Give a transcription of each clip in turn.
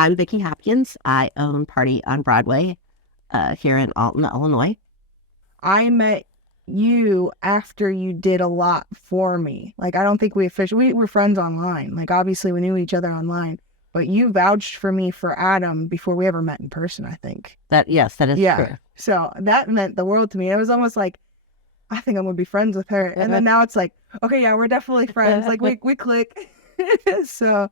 I'm Vickie Hopkins. I own Party on Broadway here in Alton, Illinois. I met you after you did a lot for me. Like, I don't think we were friends online. Like, obviously we knew each other online, but you vouched for me for Adam before we ever met in person, I think. Yes, that is Yeah. true. So that meant the world to me. It was almost like, I think I'm gonna be friends with her. And then now it's like, okay, yeah, we're definitely friends. Like we click. So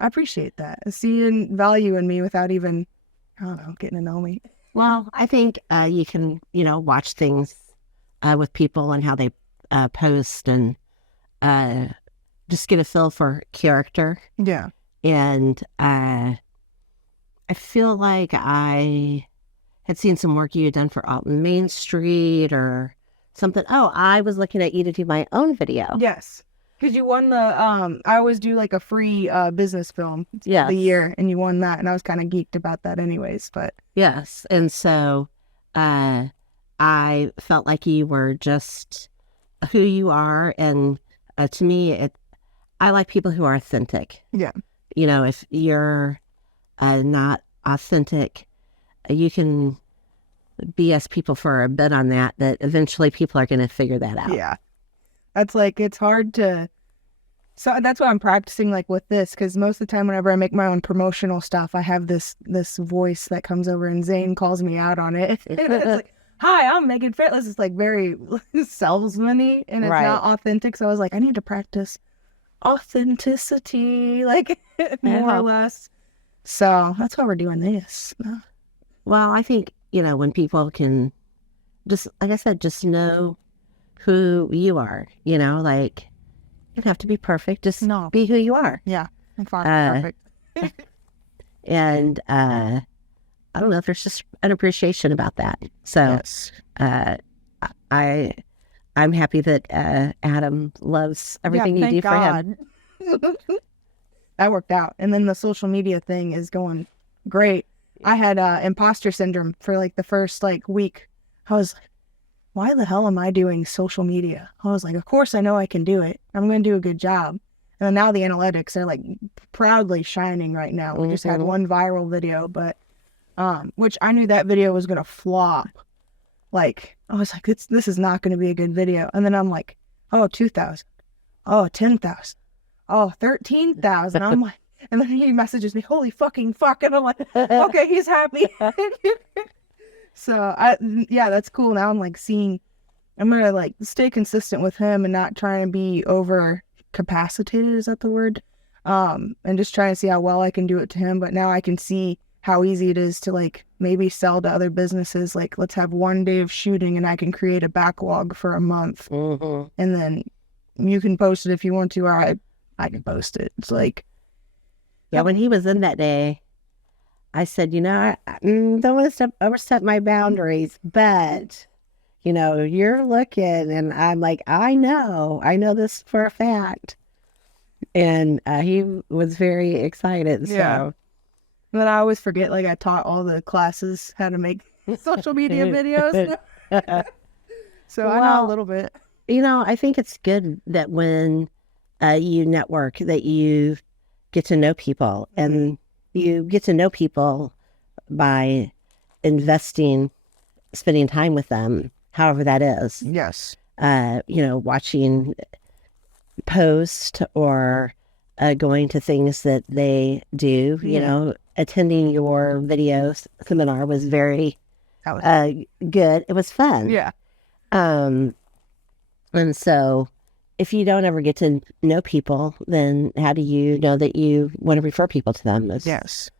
I appreciate that. Seeing value in me without even, I don't know, getting to know me. Well, I think you can, watch things with people and how they post and just get a feel for character. Yeah. And I feel like I had seen some work you had done for Alton Main Street or something. Oh, I was looking at you to do my own video. Yes. Because you won the, I always do like a free business film Yes. the year, and you won that. And I was kind of geeked about that anyways, but. Yes. And so I felt like you were just who you are. And to me, I like people who are authentic. Yeah. If you're not authentic, you can BS people for a bit on that eventually people are going to figure that out. Yeah. That's like, it's hard to, so that's why I'm practicing like with this, because most of the time whenever I make my own promotional stuff, I have this voice that comes over and Zane calls me out on it. It's like, hi, I'm Megan Fitless. It's like very salesman-y and it's not authentic. So I was like, I need to practice authenticity, like more or less. So that's why we're doing this. Well, I think, when people can just, like I said, just know who you are, like you don't have to be perfect. Just be who you are. Yeah. I'm fine. Perfect. And I don't know if there's just an appreciation about that. So yes. I'm happy that Adam loves everything you do for him. That worked out. And then the social media thing is going great. I had imposter syndrome for like the first week. I was like, why the hell am I doing social media? I was like, of course I know I can do it. I'm going to do a good job. And then now the analytics are like proudly shining right now. We just had one viral video, but which I knew that video was going to flop. Like, I was like, this is not going to be a good video. And then I'm like, oh, 2,000. Oh, 10,000. Oh, 13,000. I'm like, and then he messages me, holy fucking fuck. And I'm like, okay, he's happy. So yeah, that's cool. Now I'm like I'm going to like stay consistent with him and not try and be over capacitated. Is that the word? And just try and see how well I can do it to him. But now I can see how easy it is to like maybe sell to other businesses. Like, let's have one day of shooting and I can create a backlog for a month. And then you can post it if you want to, or I can post it. It's like. Yeah, when he was in that day, I said, I don't want to overstep my boundaries, but, you're looking, and I'm like, I know this for a fact. And he was very excited. Yeah. So. And then I always forget, like, I taught all the classes how to make social media videos. So I know a little bit. I think it's good that when you network, that you get to know people, and you get to know people by spending time with them, however that is. Yes. Watching post or going to things that they do, attending your video seminar was very good. It was fun. Yeah. And so if you don't ever get to know people, then how do you know that you want to refer people to them? Yes.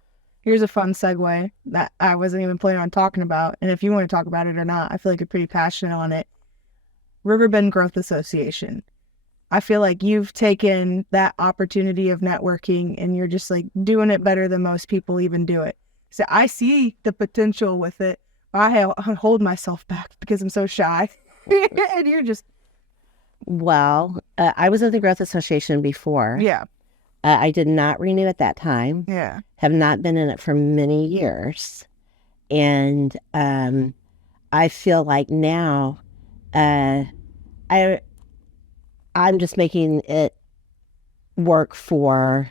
Here's a fun segue that I wasn't even planning on talking about. And if you want to talk about it or not, I feel like you're pretty passionate on it. Riverbend Growth Association. I feel like you've taken that opportunity of networking and you're just like doing it better than most people even do it. So I see the potential with it. I hold myself back because I'm so shy. And you're just. Well, I was in the Growth Association before. Yeah. I did not renew at that time. Yeah. Have not been in it for many years. And I feel like now I'm just making it work for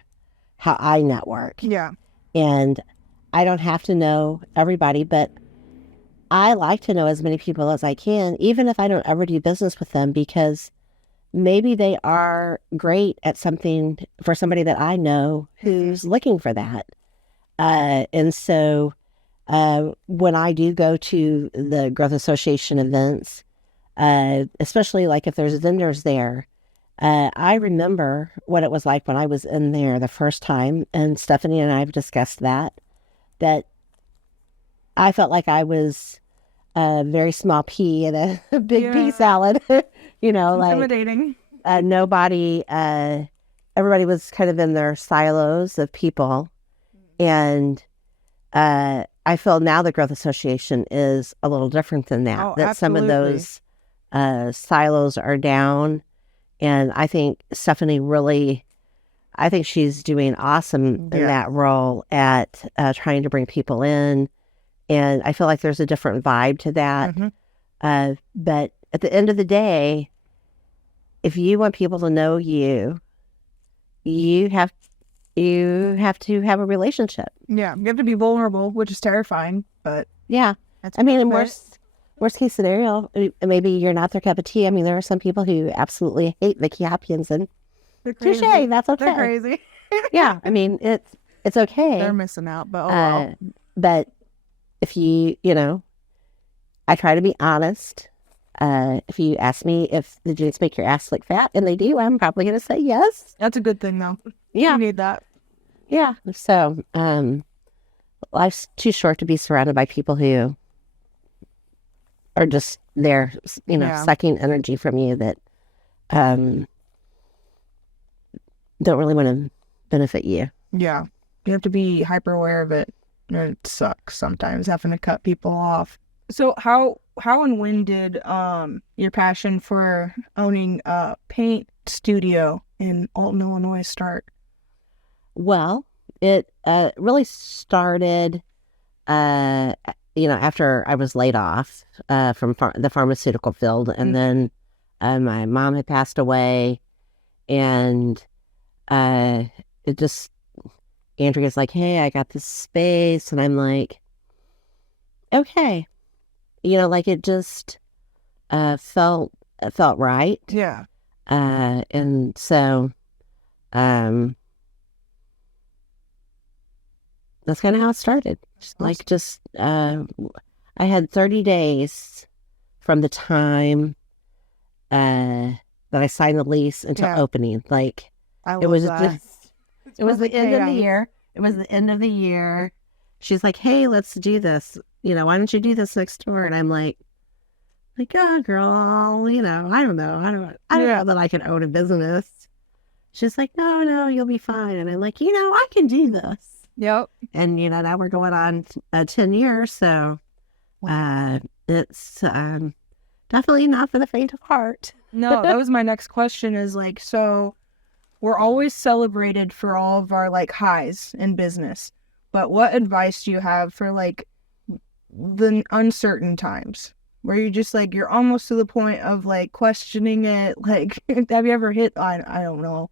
how I network. Yeah. And I don't have to know everybody, but I like to know as many people as I can, even if I don't ever do business with them, because maybe they are great at something for somebody that I know who's looking for that. And so when I do go to the Growth Association events, especially like if there's vendors there, I remember what it was like when I was in there the first time, and Stephanie and I have discussed that I felt like I was a very small pea in a big pea salad, like Intimidating. nobody, everybody was kind of in their silos of people. And I feel now the Growth Association is a little different than that, Oh, that some of absolutely. those silos are down. And I think Stephanie really, I think she's doing awesome in Yeah. that role at trying to bring people in. And I feel like there's a different vibe to that. Mhm. But at the end of the day, if you want people to know you, you have to have a relationship. Yeah, you have to be vulnerable, which is terrifying, but Yeah. that's I mean, in part of it. worst case scenario, maybe you're not their cup of tea. I mean, there are some people who absolutely hate Vickie Hopkins, and They're touche, crazy. that's They're okay. crazy. Yeah, I mean, it's okay. They're missing out, but oh well. But if I try to be honest. If you ask me if the jeans make your ass look fat, and they do, I'm probably going to say yes. That's a good thing, though. Yeah. You need that. Yeah. So, life's too short to be surrounded by people who are just there, Yeah. sucking energy from you that don't really want to benefit you. Yeah. You have to be hyper aware of it. It sucks sometimes having to cut people off. So how and when did your passion for owning a paint studio in Alton, Illinois start? Well, it really started, after I was laid off from the pharmaceutical field, and then my mom had passed away, and it just Andrea's like, "Hey, I got this space," and I'm like, "Okay," like it just felt right, Yeah. and so that's kind of how it started. I had 30 days from the time that I signed the lease until opening. Like, I love it was that. it was the end of the year. It was the end of the year. She's like, "Hey, let's do this. Why don't you do this next door?" And I'm like, "Oh, girl, I don't know. I don't know that I can own a business." She's like, "No, you'll be fine." And I'm like, "I can do this." Yep. And now we're going on 10 years, so it's definitely not for the faint of heart. No, that was my next question is like, so we're always celebrated for all of our like highs in business, but what advice do you have for like the uncertain times where you're just like, you're almost to the point of like questioning it? Like, have you ever hit, I don't know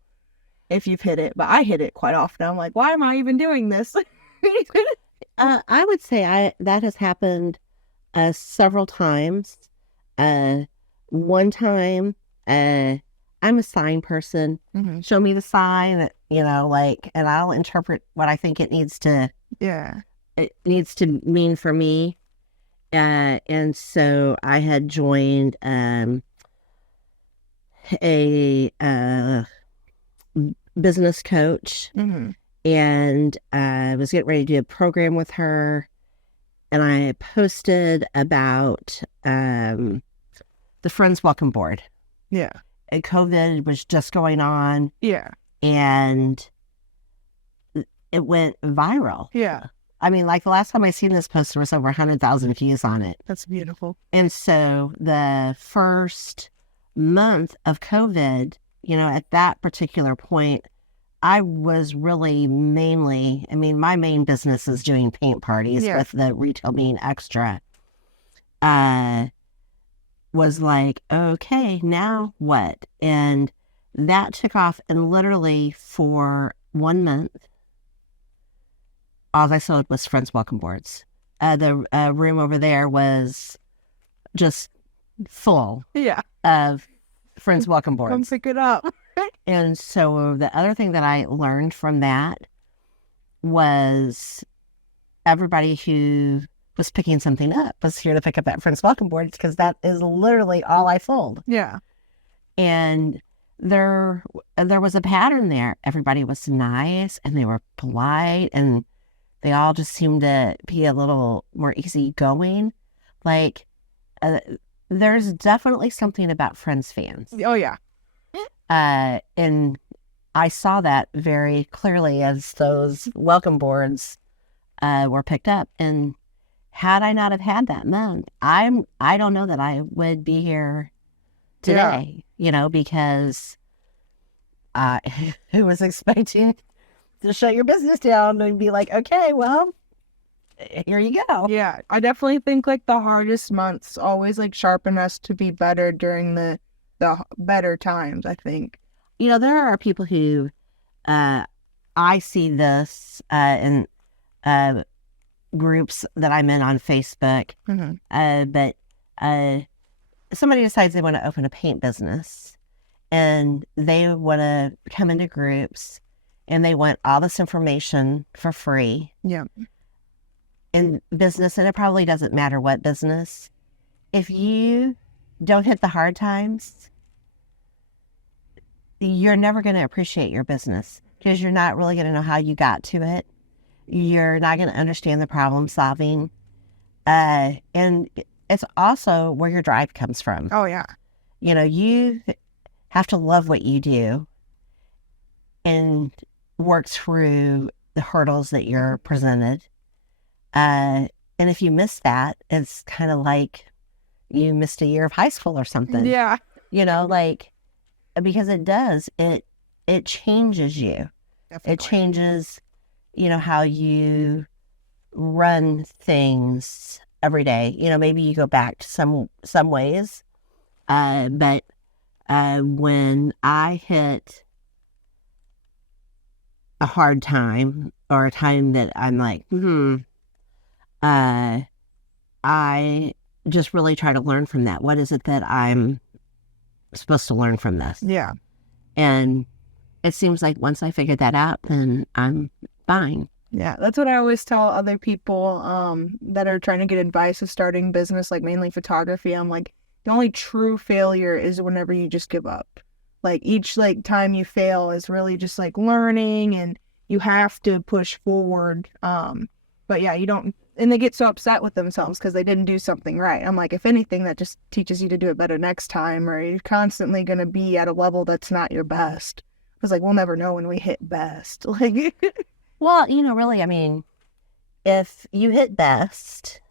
if you've hit it, but I hit it quite often. I'm like, why am I even doing this? I would say that has happened several times. One time, I'm a sign person. Mm-hmm. Show me the sign that, and I'll interpret what I think it needs to mean for me. And so I had joined a business coach, and I was getting ready to do a program with her, and I posted about the Friends Welcome Board. Yeah. And COVID was just going on. Yeah. And it went viral. Yeah. I mean, like the last time I seen this post, there was over 100,000 views on it. That's beautiful. And so the first month of COVID, at that particular point, I was really mainly, my main business is doing paint parties with the retail being extra. Was like, okay, now what? And that took off, and literally for 1 month, all I sold was friends welcome boards. The room over there was just full Yeah. of friends welcome Come boards. pick it up. And so the other thing that I learned from that was everybody who was picking something up was here to pick up that friends welcome board because that is literally all I sold. Yeah. And there was a pattern there. Everybody was nice and they were polite and they all just seemed to be a little more easygoing. Like, there's definitely something about Friends fans. Oh, yeah. And I saw that very clearly as those welcome boards were picked up. And had I not have had that month, I don't know that I would be here today, because I was expecting to shut your business down and be like, okay, well, here you go. Yeah. I definitely think like the hardest months always like sharpen us to be better during the better times, I think. There are people who I see this in groups that I'm in on Facebook, but somebody decides they want to open a paint business and they want to come into groups and they want all this information for free. Yeah. In business, and it probably doesn't matter what business, if you don't hit the hard times, you're never going to appreciate your business because you're not really going to know how you got to it. You're not going to understand the problem solving. And it's also where your drive comes from. Oh, yeah. You have to love what you do and work through the hurdles that you're presented. And if you miss that, it's kind of like you missed a year of high school or something. Yeah. Because it does, it changes you. Definitely. It changes, how you run things every day. Maybe you go back to some ways. But when I hit a hard time or a time that I'm like, I just really try to learn from that. What is it that I'm supposed to learn from this? Yeah. And it seems like once I figured that out, then I'm fine. Yeah, that's what I always tell other people that are trying to get advice of starting business, like mainly photography. I'm like, the only true failure is whenever you just give up. Like each time you fail is really just like learning and you have to push forward. But yeah, you don't, and they get so upset with themselves because they didn't do something right. I'm like, if anything, that just teaches you to do it better next time, or you're constantly going to be at a level that's not your best. It's like, we'll never know when we hit best. Like, well, really, I mean, if you hit best,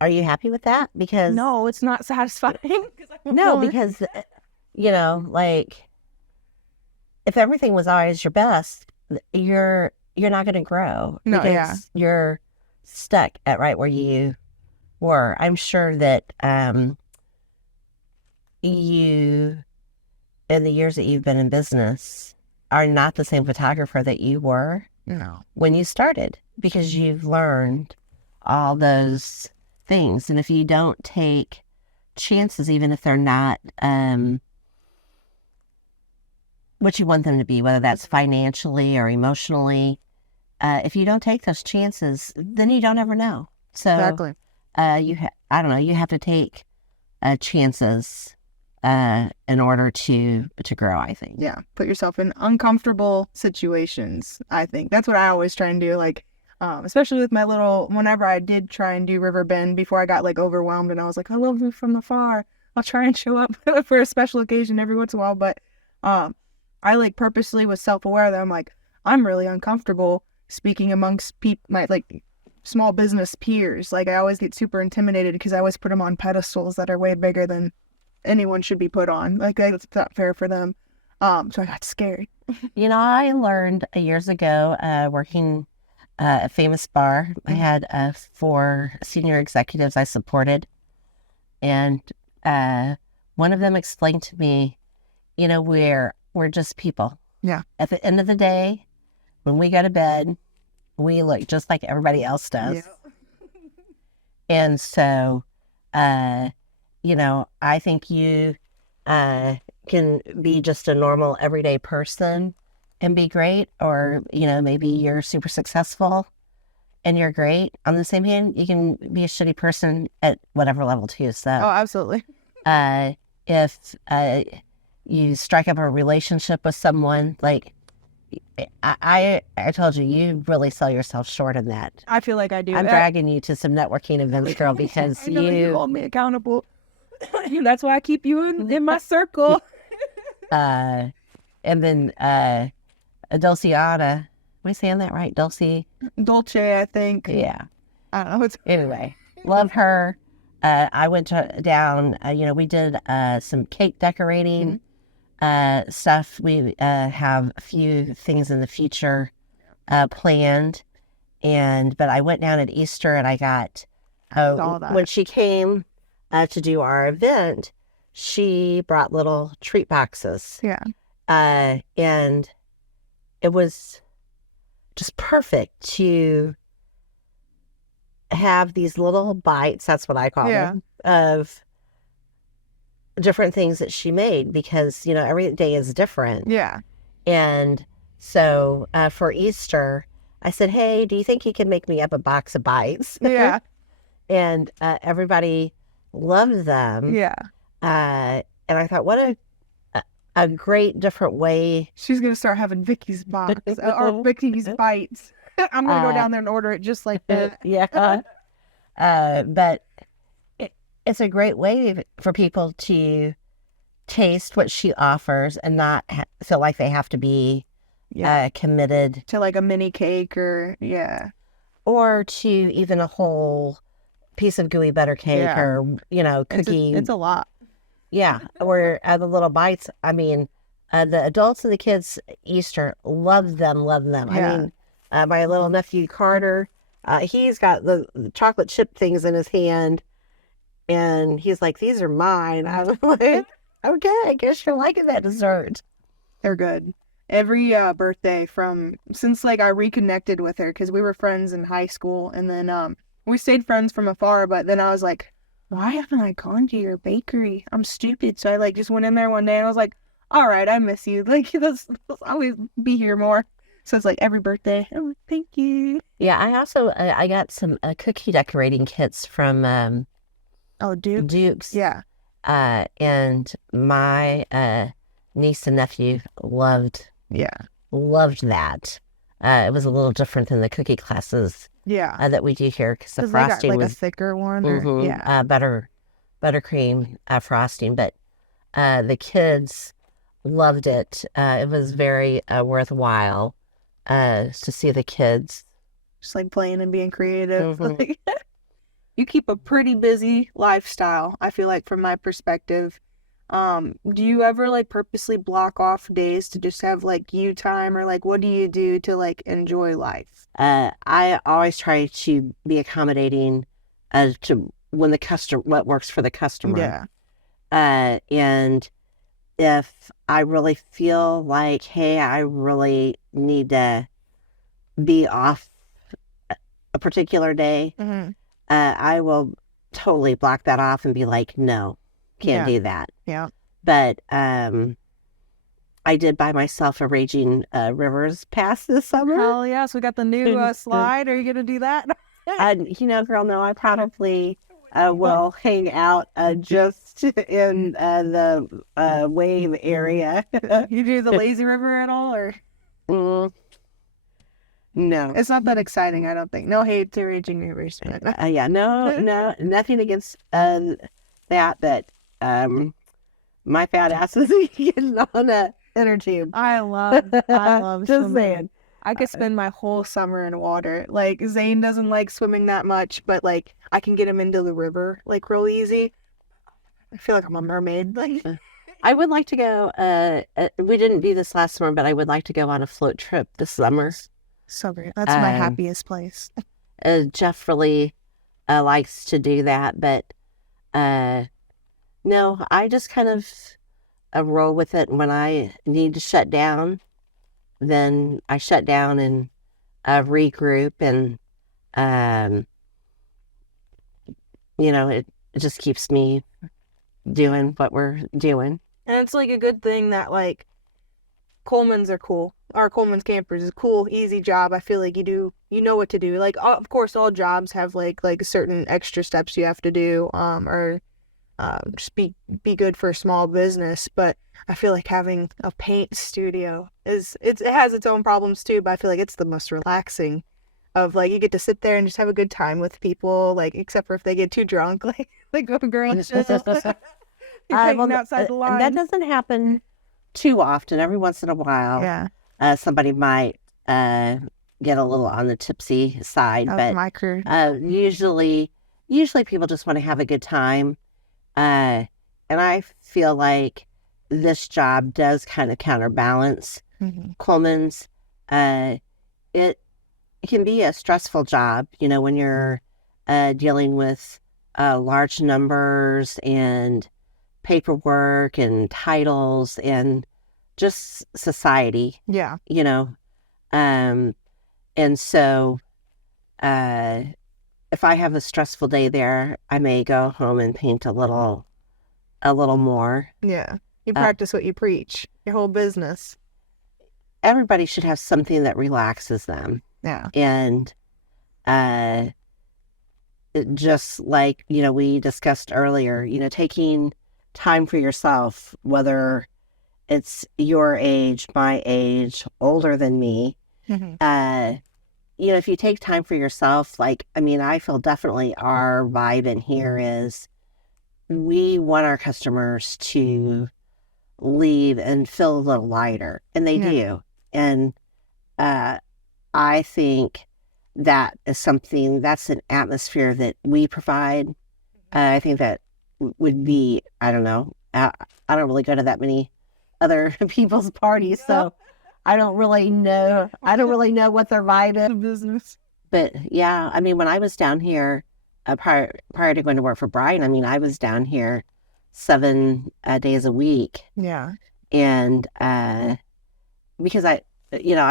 are you happy with that? Because no, it's not satisfying. No, because, if everything was always your best, you're not going to grow. No, because yeah. You're stuck at right where you were. I'm sure that you, in the years that you've been in business, are not the same photographer that you were when you started, because you've learned all those things. And if you don't take chances, even if they're not what you want them to be, whether that's financially or emotionally, if you don't take those chances, then you don't ever know. So Exactly. I don't know, you have to take chances in order to grow, I think. Yeah, put yourself in uncomfortable situations, I think. That's what I always try and do, like, especially with whenever I did try and do River Bend before I got, like, overwhelmed and I was like, I love you from afar. I'll try and show up for a special occasion every once in a while, but I, like, purposely was self-aware that I'm like, I'm really uncomfortable speaking amongst my, like, small business peers. Like, I always get super intimidated because I always put them on pedestals that are way bigger than anyone should be put on. Like, it's not fair for them. So I got scared. I learned years ago, working a famous bar. I had 4 senior executives I supported, and one of them explained to me, we're just people. Yeah. At the end of the day, when we go to bed, we look just like everybody else does. Yeah. And so, you know, I think you can be just a normal everyday person and be great, or, you know, maybe you're super successful and you're great. On the same hand, you can be a shitty person at whatever level too. Oh, So, absolutely. if you strike up a relationship with someone, like I told you, you really sell yourself short in that. I feel like I do. I'm dragging you to some networking events, girl, because I know you hold me accountable. That's why I keep you in my circle. and then Dulciana, am I saying that right? Dolce? Dolce, I think. Yeah. I don't know. Anyway, love her. I went down, you know, we did some cake decorating stuff. We have a few things in the future planned. But I went down at Easter and I got, Saw that. when she came to do our event, she brought little treat boxes. Yeah. And it was just perfect to have these little bites, that's what I call them, of different things that she made, because, you know, every day is different. Yeah. And so for Easter, I said, hey, do you think you can make me up a box of bites? Yeah. And everybody loved them. Yeah. And I thought, what a great different way. She's going to start having Vickie's box or Vickie's bites. I'm going to go down there and order it just like that. Yeah. But it's a great way for people to taste what she offers and not feel like they have to be committed to like a mini cake or or to even a whole piece of gooey butter cake or, you know, cookie. It's a lot. Yeah. Or the little bites. I mean, the adults and the kids Easter love them. Yeah. I mean, my little nephew Carter, he's got the chocolate chip things in his hand and he's like, these are mine. I'm like, okay, I guess you're liking that dessert. They're good. Every birthday since like I reconnected with her, because we were friends in high school, and then we stayed friends from afar, but then I was like, why haven't I gone to your bakery? I'm stupid. So I like just went in there one day and I was like, all right, I miss you. Like, let's always be here more. So it's like every birthday. I'm like, thank you. Yeah, I also I got some cookie decorating kits from Duke's. Yeah. And my niece and nephew loved that. It was a little different than the cookie classes that we do here, because the frosting like was a thicker one. Buttercream frosting, but the kids loved it. It was very worthwhile to see the kids just like playing and being creative. Mm-hmm. You keep a pretty busy lifestyle, I feel like, from my perspective. Do you ever like purposely block off days to just have like you time, or like what do you do to like enjoy life? I always try to be accommodating to what works for the customer. Yeah. And if I really feel like, hey, I really need to be off a particular day, I will totally block that off and be like, no, can't do that. Yeah. But I did buy myself a Raging Rivers pass this summer. Hell yes, we got the new slide. Are you gonna do that? You know, girl, no, I probably will hang out just in the wave area. You do the lazy river at all, or? No. It's not that exciting, I don't think. No hate to Raging Rivers. Yeah, no, nothing against that, but my fat ass is getting on a inner tube. I love Just swimming. saying. I could spend my whole summer in water. Like, Zane doesn't like swimming that much, but like I can get him into the river like real easy. I feel like I'm a mermaid. Like, I would like to go, we didn't do this last summer, but I would like to go on a float trip this summer. so great. That's my happiest place. Jeff really likes to do that, but no, I just kind of roll with it. When I need to shut down, then I shut down and regroup, and um, it just keeps me doing what we're doing. And it's like a good thing that like Coleman's are cool. Our Coleman's campers is cool, easy job. I feel like you know what to do. Like, of course, all jobs have like certain extra steps you have to do, or just be good for a small business. But I feel like having a paint studio it has its own problems too. But I feel like it's the most relaxing. Of like you get to sit there and just have a good time with people, like except for if they get too drunk, like a girl just you're painting outside the line. That doesn't happen too often. Every once in a while, Yeah, somebody might get a little on the tipsy side, that was but my crew. usually people just want to have a good time. And I feel like this job does kind of counterbalance Coleman's. It can be a stressful job, when you're dealing with large numbers and paperwork and titles and just society, Yeah. And so if I have a stressful day there, I may go home and paint a little more. Yeah. You practice what you preach, your whole business. Everybody should have something that relaxes them. Yeah. And just like, we discussed earlier, taking time for yourself, whether it's your age, my age, older than me, if you take time for yourself, I feel definitely our vibe in here is we want our customers to leave and feel a little lighter, and they do. And I think that is that's an atmosphere that we provide. I think that would be, I don't know, I don't really go to that many other people's parties, so I don't really know what their vibe is. Business. But yeah, when I was down here prior to going to work for Brian, I was down here 7 days a week. Yeah. And because I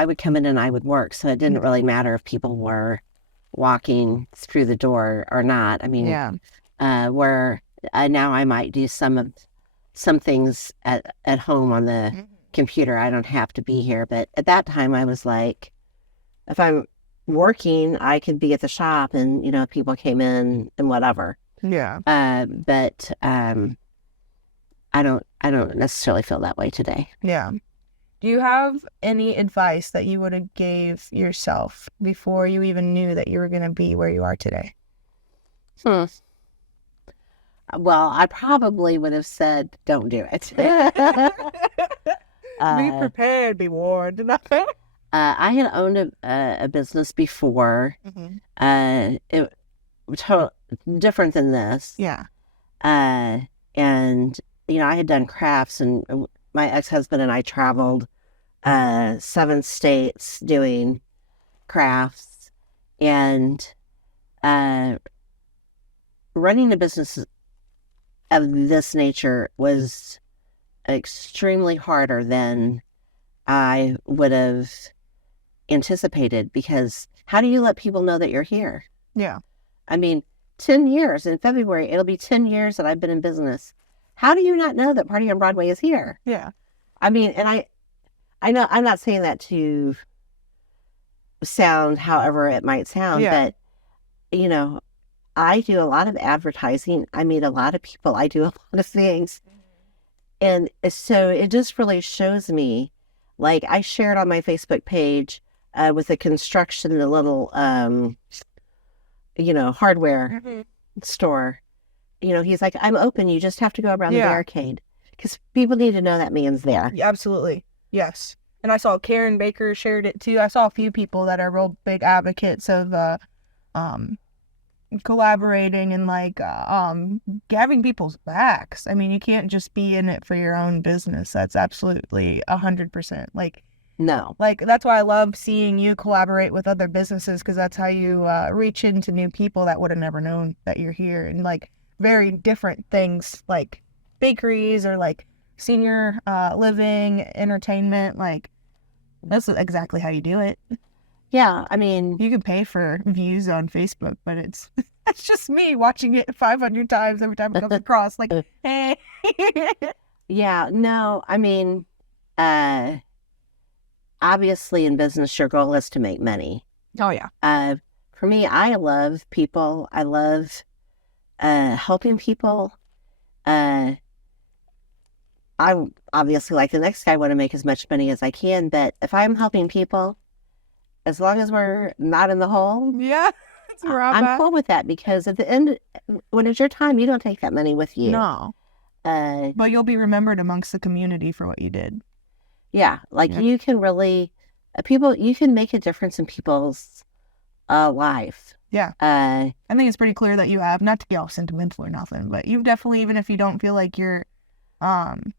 would come in and I would work, so it didn't really matter if people were walking through the door or not. Where now I might do some things at home on the computer. I don't have to be here. But at that time, I was like, if I'm working, I could be at the shop, and people came in and whatever. Yeah. But I don't necessarily feel that way today. Yeah. Do you have any advice that you would have gave yourself before you even knew that you were going to be where you are today? Well, I probably would have said, don't do it. Be prepared, be warned. I had owned a business before. It was different than this. Yeah. And, I had done crafts, and my ex-husband and I traveled 7 states doing crafts, and running a business of this nature was extremely harder than I would have anticipated, because how do you let people know that you're here? Yeah. 10 years in February, it'll be 10 years that I've been in business. How do you not know that Party on Broadway is here? Yeah. And I know I'm not saying that to sound however it might sound, but I do a lot of advertising. I meet a lot of people. I do a lot of things. And so it just really shows me, like I shared on my Facebook page with the construction, the little, hardware store. He's like, I'm open. You just have to go around the barricade, because people need to know that man's there. Yeah, absolutely. Yes. And I saw Karen Baker shared it too. I saw a few people that are real big advocates of collaborating and having people's backs. You can't just be in it for your own business. That's absolutely 100%. No. That's why I love seeing you collaborate with other businesses, because that's how you reach into new people that would have never known that you're here, and very different things like bakeries or senior living, entertainment. That's exactly how you do it. Yeah, I mean, You can pay for views on Facebook, but it's just me watching it 500 times every time it comes across. Like, hey. yeah, no, I mean, uh, obviously in business, your goal is to make money. Oh, yeah. For me, I love people. I love helping people. Uh, I obviously, like the next guy, want to make as much money as I can, but if I'm helping people, as long as we're not in the hole, Yeah. That's where I'm I'm at. cool with that because at the end, when it's your time, you don't take that money with you. No. But you'll be remembered amongst the community for what you did. Yeah, like Yeah. you can really, you can make a difference in people's life. Yeah. Uh, I think it's pretty clear that you have, not to get all sentimental or nothing, but you've definitely, even if you don't feel like you're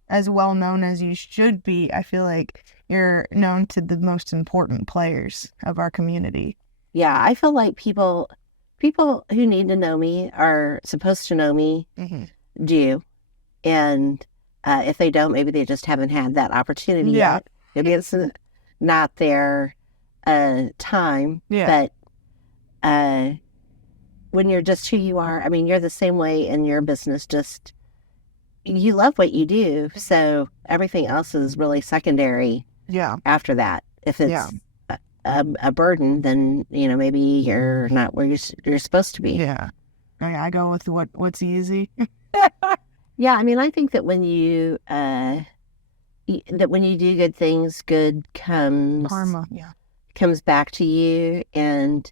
as well known as you should be, I feel like you're known to the most important players of our community. yeah, I feel like people who need to know me are supposed to know me, do, and if they don't, maybe they just haven't had that opportunity Yeah. yet. Maybe it's not their time. Yeah. But when you're just who you are, I mean, you're the same way in your business. Just you love what you do, so everything else is really secondary Yeah. after that. If it's Yeah. a burden, then maybe you're not where you're supposed to be. Yeah. I go with what's easy. Yeah, I mean, I think that when you do good things, good Karma. Yeah. comes back to you, and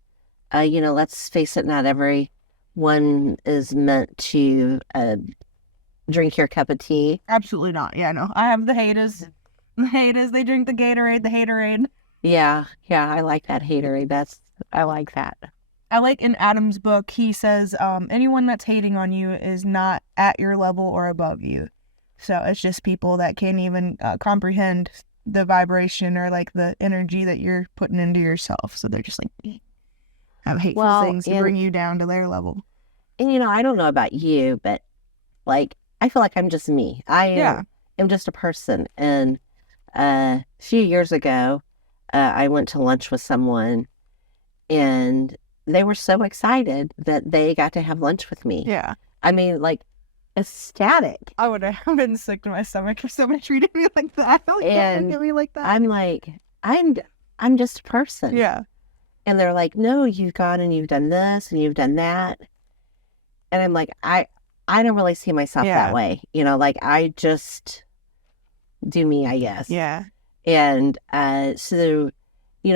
let's face it, not everyone is meant to drink your cup of tea. Absolutely not. Yeah, no. I have the haters. The haters, they drink the Gatorade, the haterade. Yeah, I like that haterade. I like that. I like in Adam's book, he says, anyone that's hating on you is not at your level or above you. So it's just people that can't even comprehend the vibration or like the energy that you're putting into yourself. So they're just like, have hateful things to bring you down to their level. And I don't know about you, but like, I feel like I'm just me. I am just a person. And a few years ago, I went to lunch with someone, and they were so excited that they got to have lunch with me. Yeah. I mean, like, ecstatic. I would have been sick to my stomach if somebody treated me like that. And look at me like that. I'm like, I'm just a person. Yeah. And they're like, no, you've gone and you've done this and you've done that. And I'm like, I don't really see myself that way. Like, I just do me, I guess. Yeah. And so,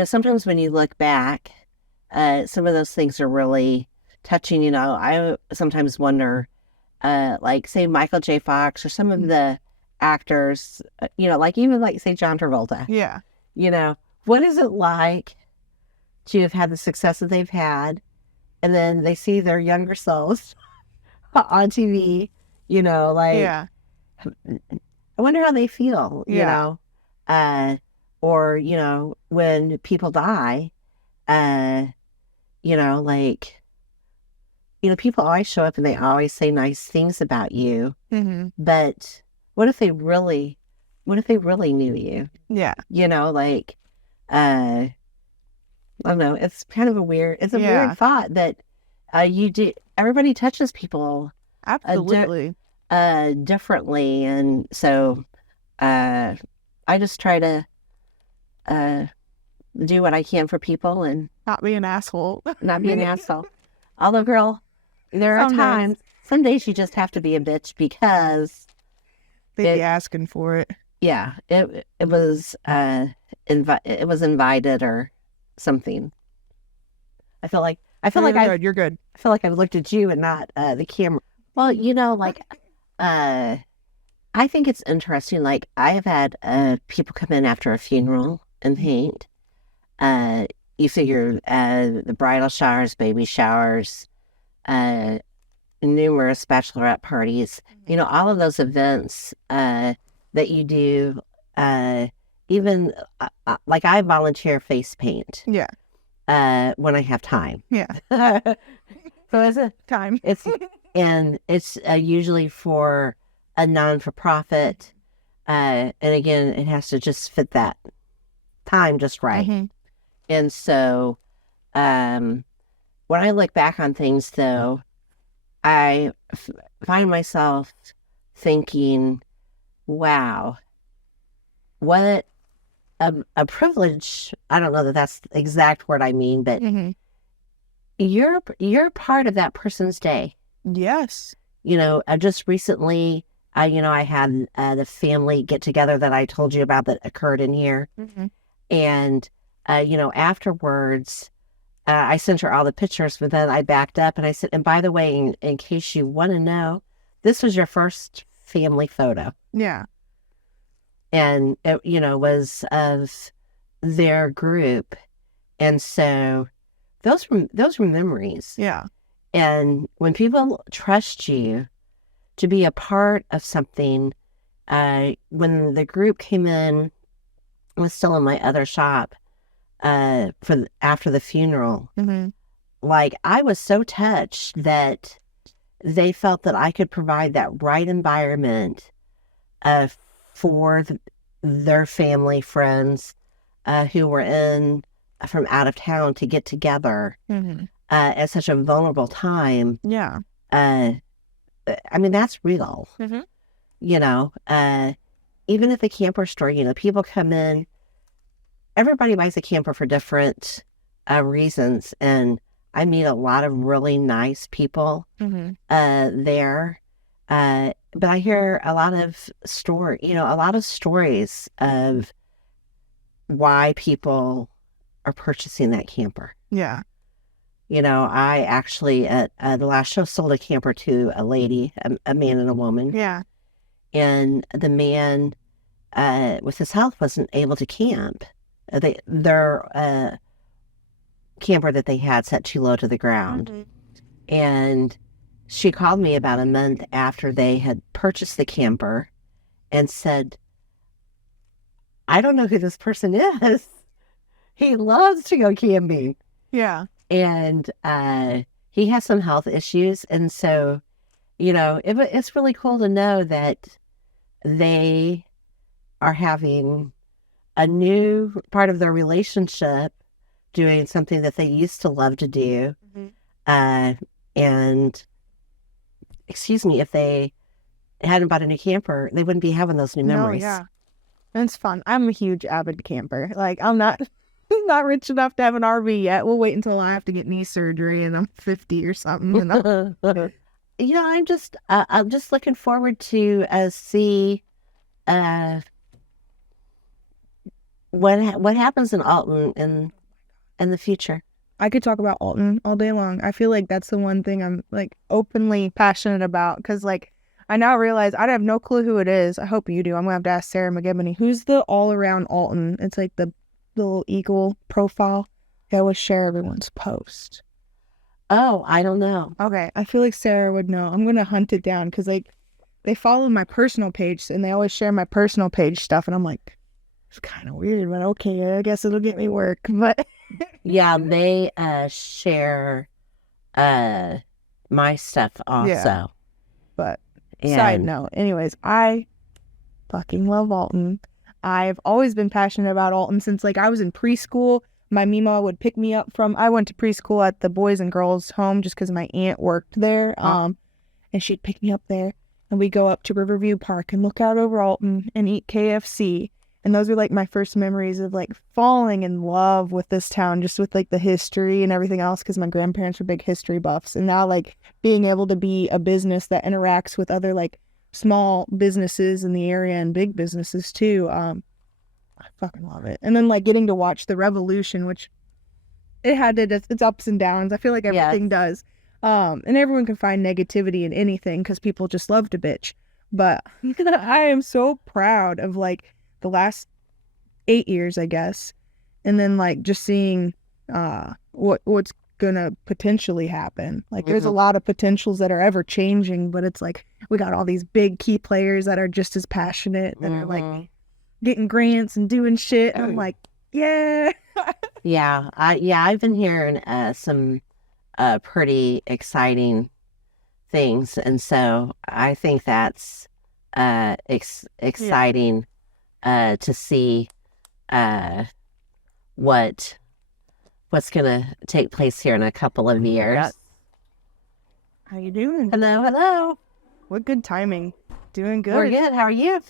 sometimes when you look back, some of those things are really touching. I sometimes wonder, like, say, Michael J. Fox or some of the actors, like even like, say, John Travolta. Yeah. What is it like to have had the success that they've had, and then they see their younger selves on TV, like, Yeah. I wonder how they feel, or, when people die, like, people always show up and they always say nice things about you, but what if they really knew you? Yeah. Like, I don't know. It's kind of a weird thought that everybody touches people Absolutely. Differently. And so I just try to do what I can for people and not be an asshole. Not be an asshole. Although, girl, there are times, some days you just have to be a bitch because they'd be asking for it. Yeah, it was it was invited or something. I feel like you're good. I feel like I've looked at you and not the camera. Well, like I think it's interesting. Like, I have had people come in after a funeral and paint. You figure the bridal showers, baby showers, numerous bachelorette parties. All of those events that you do. Even like, I volunteer face paint. Yeah. When I have time. Yeah. So it's a time. It's usually for a non-for-profit, and again, it has to just fit that time just right. And so, when I look back on things, though, I find myself thinking, wow, what a privilege. I don't know that that's the exact word I mean, but Mm-hmm. you're part of that person's day. Yes. Just recently, I had the family get together that I told you about that occurred in here. Mm-hmm. And, afterwards, I sent her all the pictures, but then I backed up and I said, and by the way, in case you want to know, this was your first family photo. Yeah. And it, was of their group. And so those were memories. Yeah. And when people trust you to be a part of something, when the group came in, I was still in my other shop after the funeral. Mm-hmm. Like, I was so touched that they felt that I could provide that right environment for their family, friends who were in from out of town to get together Mm-hmm. at such a vulnerable time. Yeah. I mean, that's real. Mm-hmm. Even at the camper store, people come in, everybody buys a camper for different reasons. And I meet a lot of really nice people Mm-hmm. there. But I hear a lot of stories of why people are purchasing that camper. Yeah. I actually at the last show sold a camper to a lady, a man and a woman. Yeah. And the man, with his health, wasn't able to camp. Their camper that they had set too low to the ground. Mm-hmm. And she called me about a month after they had purchased the camper and said, I don't know who this person is. He loves to go camping. Yeah. And he has some health issues. And so, it's really cool to know that they are having a new part of their relationship doing something that they used to love to do. Mm-hmm. And excuse me, if they hadn't bought a new camper, they wouldn't be having those new memories. No, yeah. And it's fun. I'm a huge avid camper. Like, I'm not not rich enough to have an RV yet. We'll wait until I have to get knee surgery and I'm 50 or something. I'm just looking forward to see what happens in Alton in the future. I could talk about Alton all day long. I feel like that's the one thing I'm like openly passionate about because like I now realize I have no clue who it is. I hope you do. I'm gonna have to ask Sarah McGibbony. Who's the all around Alton? It's like the little eagle profile. They always share everyone's post. Oh, I don't know. Okay, I feel like Sarah would know. I'm gonna hunt it down because like they follow my personal page and they always share my personal page stuff, and I'm like, it's kind of weird, but okay, I guess it'll get me work. But yeah, they share my stuff also. Yeah. But side note, anyways, I fucking love Alton. I've always been passionate about Alton since like I was in preschool. My Mima would pick me up I went to preschool at the boys and girls home just because my aunt worked there. And she'd pick me up there and we'd go up to Riverview Park and look out over Alton and eat KFC. And those were like my first memories of like falling in love with this town, just with like the history and everything else, because my grandparents were big history buffs. And now like being able to be a business that interacts with other like small businesses in the area and big businesses too. I fucking love it. And then like getting to watch the revolution, which it had its ups and downs. I feel like everything does. And everyone can find negativity in anything because people just love to bitch. But I am so proud of like the last 8 years, I guess. And then like just seeing what's gonna potentially happen. Like there's a lot of potentials that are ever changing, but it's like we got all these big key players that are just as passionate that are like getting grants and doing shit. And I'm like, yeah. Yeah, I've been hearing some pretty exciting things, and so I think that's exciting to see what what's going to take place here in a couple of years. Yes. How you doing? Hello, hello. What good timing. Doing good. We're good. How are you?